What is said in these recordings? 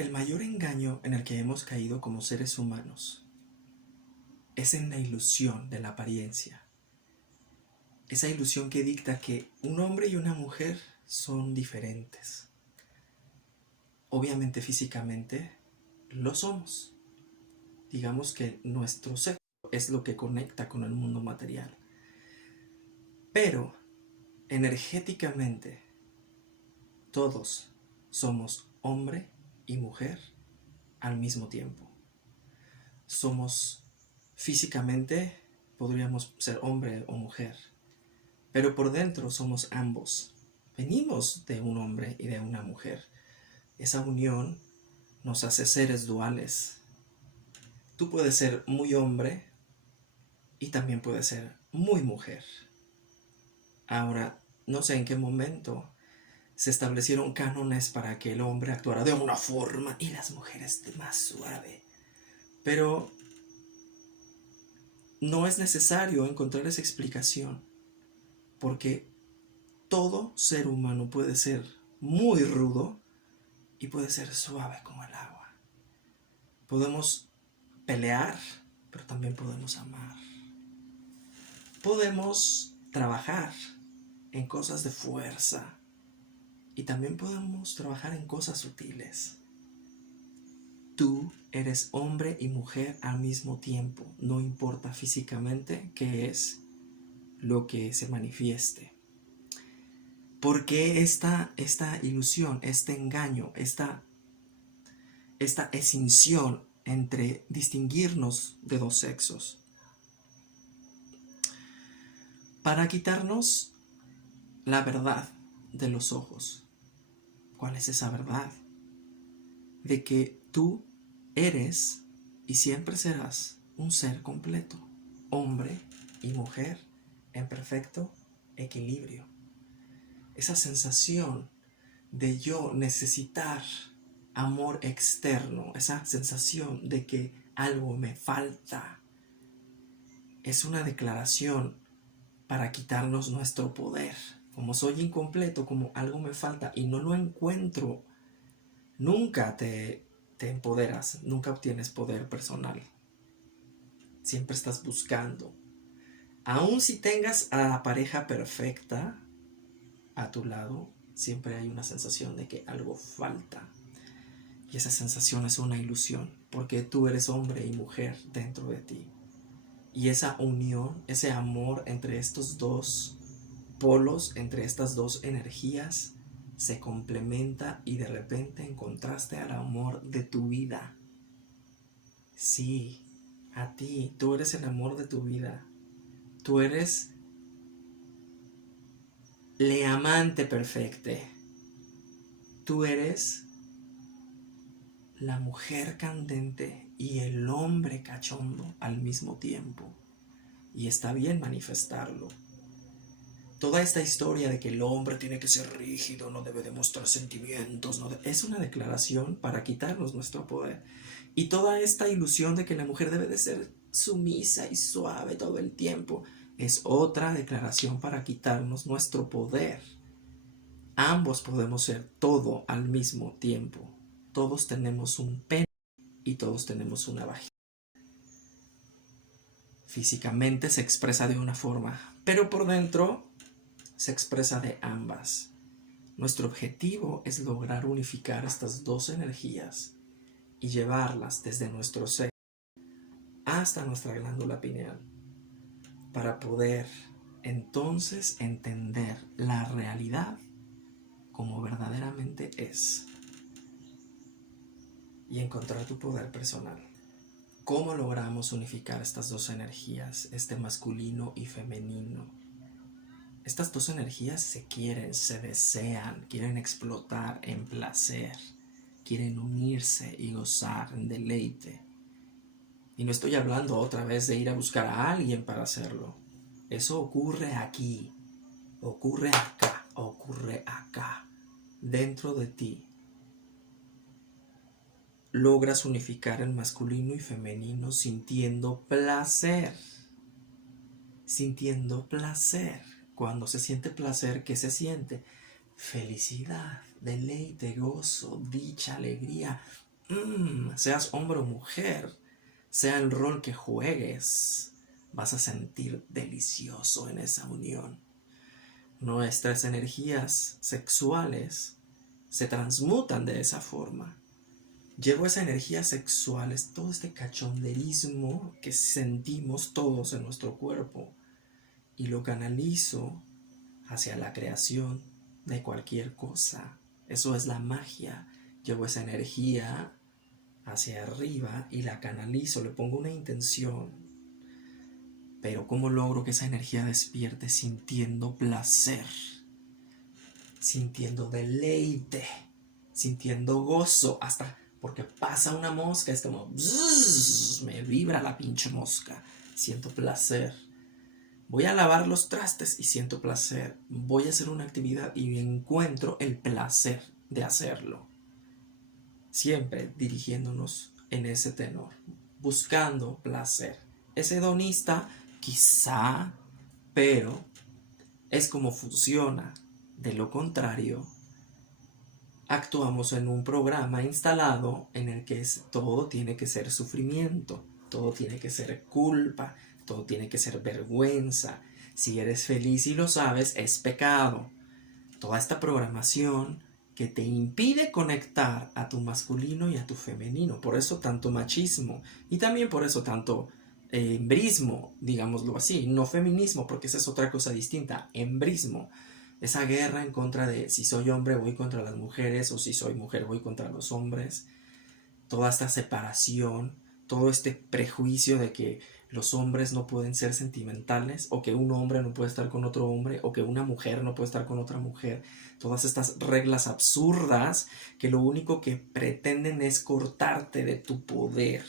El mayor engaño en el que hemos caído como seres humanos es en la ilusión de la apariencia. Esa ilusión que dicta que un hombre y una mujer son diferentes. Obviamente físicamente lo somos. Digamos que nuestro sexo es lo que conecta con el mundo material. Pero energéticamente todos somos hombre y mujer al mismo tiempo. Somos físicamente, podríamos ser hombre o mujer, pero por dentro somos ambos. Venimos de un hombre y de una mujer. Esa unión nos hace seres duales. Tú puedes ser muy hombre y también puedes ser muy mujer. Ahora, no sé en qué momento se establecieron cánones para que el hombre actuara de una forma y las mujeres de más suave. Pero no es necesario encontrar esa explicación, porque todo ser humano puede ser muy rudo y puede ser suave como el agua. Podemos pelear, pero también podemos amar. Podemos trabajar en cosas de fuerza y también podemos trabajar en cosas sutiles. Tú eres hombre y mujer al mismo tiempo, no importa físicamente qué es lo que se manifieste. ¿Por qué esta ilusión, este engaño, esta escinción entre distinguirnos de dos sexos? Para quitarnos la verdad de los ojos. ¿Cuál es esa verdad? De que tú eres y siempre serás un ser completo, hombre y mujer en perfecto equilibrio. Esa sensación de yo necesitar amor externo, esa sensación de que algo me falta, es una declaración para quitarnos nuestro poder. Como soy incompleto, como algo me falta y no lo encuentro, nunca te empoderas, nunca obtienes poder personal. Siempre estás buscando. Aun si tengas a la pareja perfecta a tu lado, siempre hay una sensación de que algo falta. Y esa sensación es una ilusión, porque tú eres hombre y mujer dentro de ti. Y esa unión, ese amor entre estos dos polos, entre estas dos energías, se complementa y de repente encontraste al amor de tu vida. Sí, a ti, tú eres el amor de tu vida. Tú eres le amante perfecte. Tú eres la mujer candente y el hombre cachondo al mismo tiempo. Y está bien manifestarlo. Toda esta historia de que el hombre tiene que ser rígido, no debe demostrar sentimientos, es una declaración para quitarnos nuestro poder. Y toda esta ilusión de que la mujer debe de ser sumisa y suave todo el tiempo es otra declaración para quitarnos nuestro poder. Ambos podemos ser todo al mismo tiempo. Todos tenemos un pene y todos tenemos una vagina. Físicamente se expresa de una forma, pero por dentro se expresa de ambas. Nuestro objetivo es lograr unificar estas dos energías y llevarlas desde nuestro ser hasta nuestra glándula pineal para poder entonces entender la realidad como verdaderamente es y encontrar tu poder personal. ¿Cómo logramos unificar estas dos energías, este masculino y femenino? Estas dos energías se quieren, se desean, quieren explotar en placer, quieren unirse y gozar en deleite. Y no estoy hablando otra vez de ir a buscar a alguien para hacerlo. Eso ocurre aquí, ocurre acá, dentro de ti. Logras unificar el masculino y femenino sintiendo placer. Sintiendo placer. Cuando se siente placer, ¿qué se siente? Felicidad, deleite, gozo, dicha, alegría. seas hombre o mujer, sea el rol que juegues, vas a sentir delicioso en esa unión. Nuestras energías sexuales se transmutan de esa forma. Llevo esa energía sexual, es todo este cachonderismo que sentimos todos en nuestro cuerpo, y lo canalizo hacia la creación de cualquier cosa. Eso es la magia. Llevo esa energía hacia arriba y la canalizo, le pongo una intención. Pero ¿cómo logro que esa energía despierte sintiendo placer, sintiendo deleite, sintiendo gozo? Hasta porque pasa una mosca, es como bzzz, me vibra la pinche mosca, siento placer. Voy a lavar los trastes y siento placer. Voy a hacer una actividad y encuentro el placer de hacerlo. Siempre dirigiéndonos en ese tenor, buscando placer. Es hedonista, quizá, pero es como funciona. De lo contrario, actuamos en un programa instalado en el que todo tiene que ser sufrimiento, todo tiene que ser culpa, todo tiene que ser vergüenza. Si eres feliz y lo sabes, es pecado. Toda esta programación que te impide conectar a tu masculino y a tu femenino. Por eso tanto machismo y también por eso tanto embrismo, digámoslo así. No feminismo, porque esa es otra cosa distinta. Embrismo. Esa guerra en contra de si soy hombre voy contra las mujeres o si soy mujer voy contra los hombres. Toda esta separación, todo este prejuicio de que los hombres no pueden ser sentimentales, o que un hombre no puede estar con otro hombre, o que una mujer no puede estar con otra mujer. Todas estas reglas absurdas que lo único que pretenden es cortarte de tu poder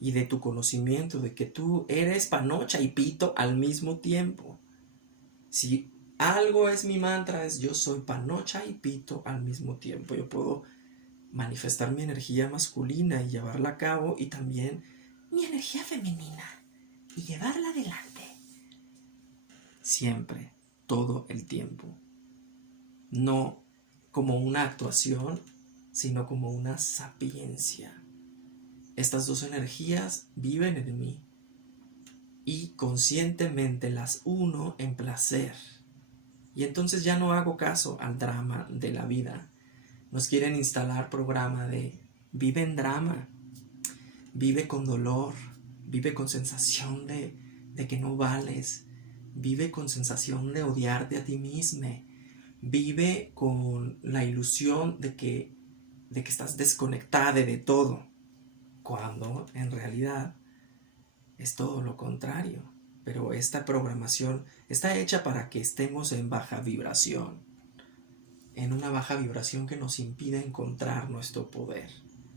y de tu conocimiento de que tú eres panocha y pito al mismo tiempo. Si algo es mi mantra, es yo soy panocha y pito al mismo tiempo. Yo puedo manifestar mi energía masculina y llevarla a cabo, y también mi energía femenina y llevarla adelante. Siempre, todo el tiempo. No como una actuación, sino como una sapiencia. Estas dos energías viven en mí y conscientemente las uno en placer. Y entonces ya no hago caso al drama de la vida. Nos quieren instalar programa de vive en drama, vive con dolor, vive con sensación de que no vales, vive con sensación de odiarte a ti mismo, vive con la ilusión de que estás desconectada de todo, cuando en realidad es todo lo contrario. Pero esta programación está hecha para que estemos en baja vibración, en una baja vibración que nos impide encontrar nuestro poder.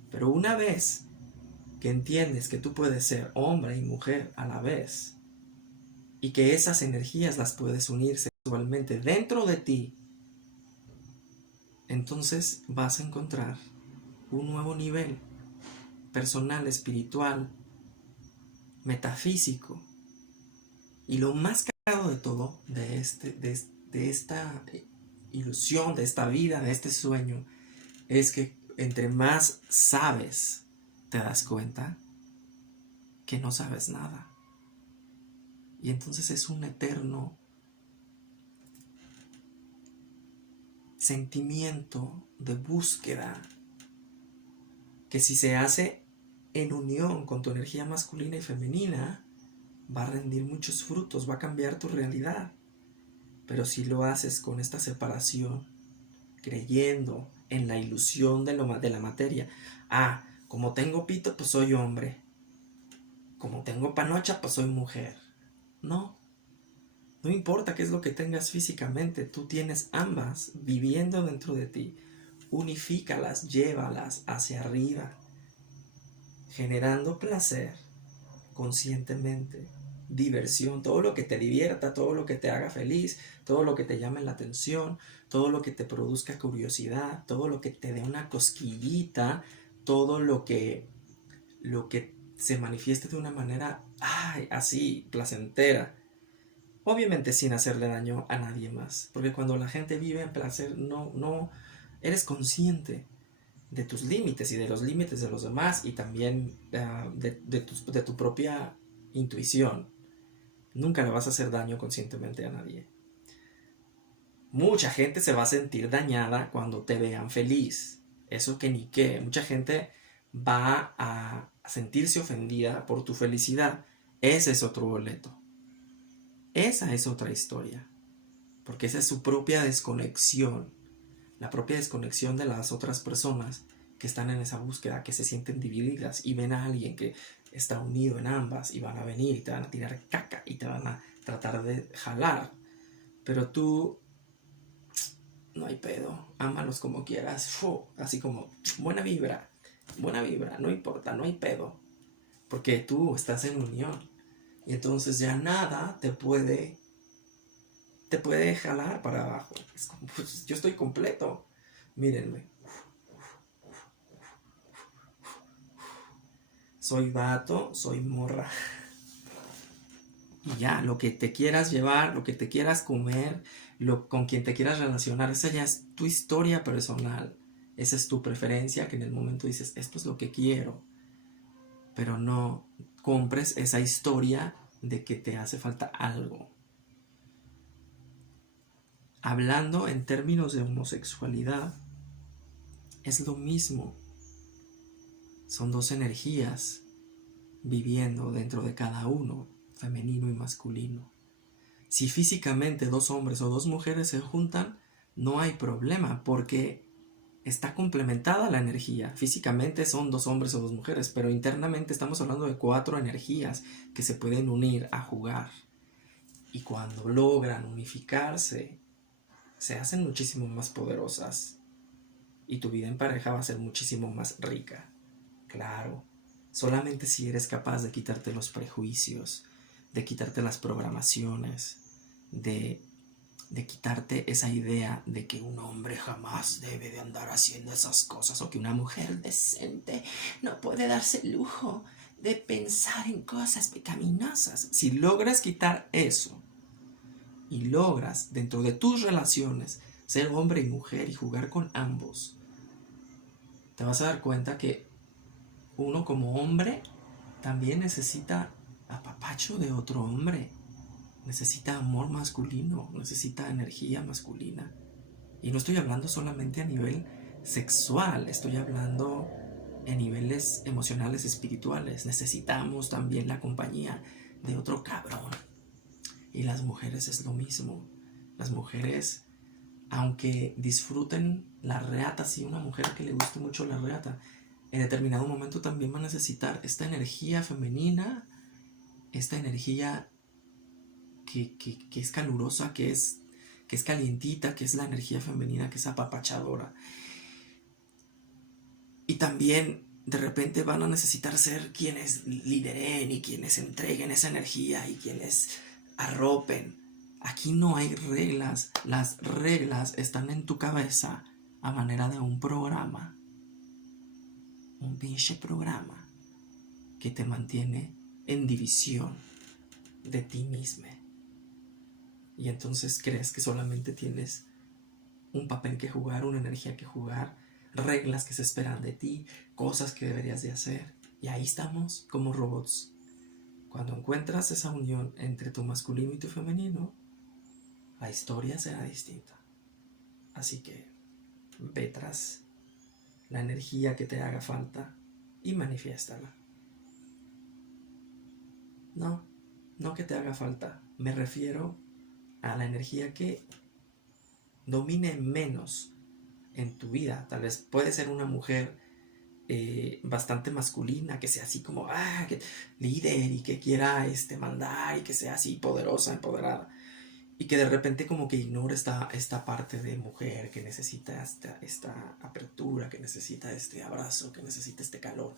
Pero una vez que entiendes que tú puedes ser hombre y mujer a la vez, y que esas energías las puedes unir sexualmente dentro de ti, entonces vas a encontrar un nuevo nivel personal, espiritual, metafísico. Y lo más caro de todo, de esta ilusión, de esta vida, de este sueño, es que entre más sabes, te das cuenta que no sabes nada. Y entonces es un eterno sentimiento de búsqueda que, si se hace en unión con tu energía masculina y femenina, va a rendir muchos frutos, va a cambiar tu realidad. Pero si lo haces con esta separación, creyendo en la ilusión de la materia, como tengo pito, pues soy hombre, como tengo panocha, pues soy mujer. No importa qué es lo que tengas físicamente, tú tienes ambas viviendo dentro de ti. Unifícalas, llévalas hacia arriba, generando placer conscientemente, diversión, todo lo que te divierta, todo lo que te haga feliz, todo lo que te llame la atención, todo lo que te produzca curiosidad, todo lo que te dé una cosquillita, todo lo que se manifieste de una manera así placentera. Obviamente sin hacerle daño a nadie más, porque cuando la gente vive en placer no eres consciente de tus límites y de los límites de los demás, y también de tu propia intuición. Nunca le vas a hacer daño conscientemente a nadie. Mucha gente se va a sentir dañada cuando te vean feliz. Eso que ni qué. Mucha gente va a sentirse ofendida por tu felicidad. Ese es otro boleto. Esa es otra historia. Porque esa es su propia desconexión. La propia desconexión de las otras personas que están en esa búsqueda, que se sienten divididas y ven a alguien que está unido en ambas y van a venir y te van a tirar caca y te van a tratar de jalar. Pero tú, no hay pedo, ámalos como quieras, así como buena vibra, no importa, no hay pedo, porque tú estás en unión y entonces ya nada te puede jalar para abajo. Es como, pues, yo estoy completo, mírenme, soy vato, soy morra. Y ya, lo que te quieras llevar, lo que te quieras comer, con quien te quieras relacionar, esa ya es tu historia personal. Esa es tu preferencia, que en el momento dices, esto es lo que quiero. Pero no compres esa historia de que te hace falta algo. Hablando en términos de homosexualidad, es lo mismo. Son dos energías viviendo dentro de cada uno, femenino y masculino. Si físicamente dos hombres o dos mujeres se juntan, no hay problema porque está complementada la energía. Físicamente son dos hombres o dos mujeres, pero internamente estamos hablando de 4 energías que se pueden unir a jugar. Y cuando logran unificarse, se hacen muchísimo más poderosas. Y tu vida en pareja va a ser muchísimo más rica. Claro, solamente si eres capaz de quitarte los prejuicios, de quitarte las programaciones, de quitarte esa idea de que un hombre jamás debe de andar haciendo esas cosas, o que una mujer decente no puede darse el lujo de pensar en cosas pecaminosas. Si logras quitar eso y logras dentro de tus relaciones ser hombre y mujer y jugar con ambos, te vas a dar cuenta que uno como hombre también necesita apapacho de otro hombre. Necesita amor masculino, necesita energía masculina. Y no estoy hablando solamente a nivel sexual, estoy hablando en niveles emocionales, espirituales. Necesitamos también la compañía de otro cabrón. Y las mujeres es lo mismo. Las mujeres, aunque disfruten la reata, si una mujer que le guste mucho la reata, en determinado momento también va a necesitar esta energía femenina, esta energía que es calurosa, que es calientita, que es la energía femenina, que es apapachadora. Y también de repente van a necesitar ser quienes lideren y quienes entreguen esa energía y quienes arropen. Aquí no hay reglas, las reglas están en tu cabeza a manera de un programa, un pinche programa que te mantiene en división de ti mismo. Y entonces crees que solamente tienes un papel que jugar, una energía que jugar, reglas que se esperan de ti, cosas que deberías de hacer. Y ahí estamos como robots. Cuando encuentras esa unión entre tu masculino y tu femenino, la historia será distinta. Así que ve tras la energía que te haga falta y manifiéstala. No que te haga falta. Me refiero a la energía que domine menos en tu vida. Tal vez puede ser una mujer bastante masculina, que sea así como que líder y que quiera mandar y que sea así poderosa, empoderada, y que de repente como que ignora esta parte de mujer que necesita esta apertura, que necesita este abrazo, que necesita este calor.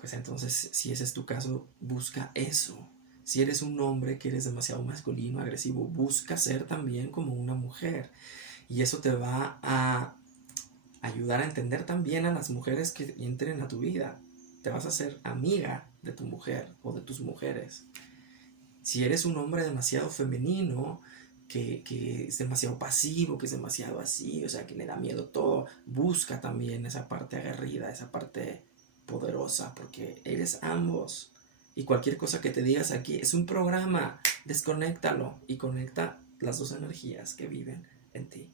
Pues entonces, si ese es tu caso, busca eso. Si eres un hombre que eres demasiado masculino, agresivo, busca ser también como una mujer. Y eso te va a ayudar a entender también a las mujeres que entren a tu vida. Te vas a hacer amiga de tu mujer o de tus mujeres. Si eres un hombre demasiado femenino, que es demasiado pasivo, que es demasiado así, o sea, que le da miedo todo. Busca también esa parte aguerrida, esa parte poderosa, porque eres ambos. Y cualquier cosa que te digas aquí es un programa, desconéctalo y conecta las dos energías que viven en ti.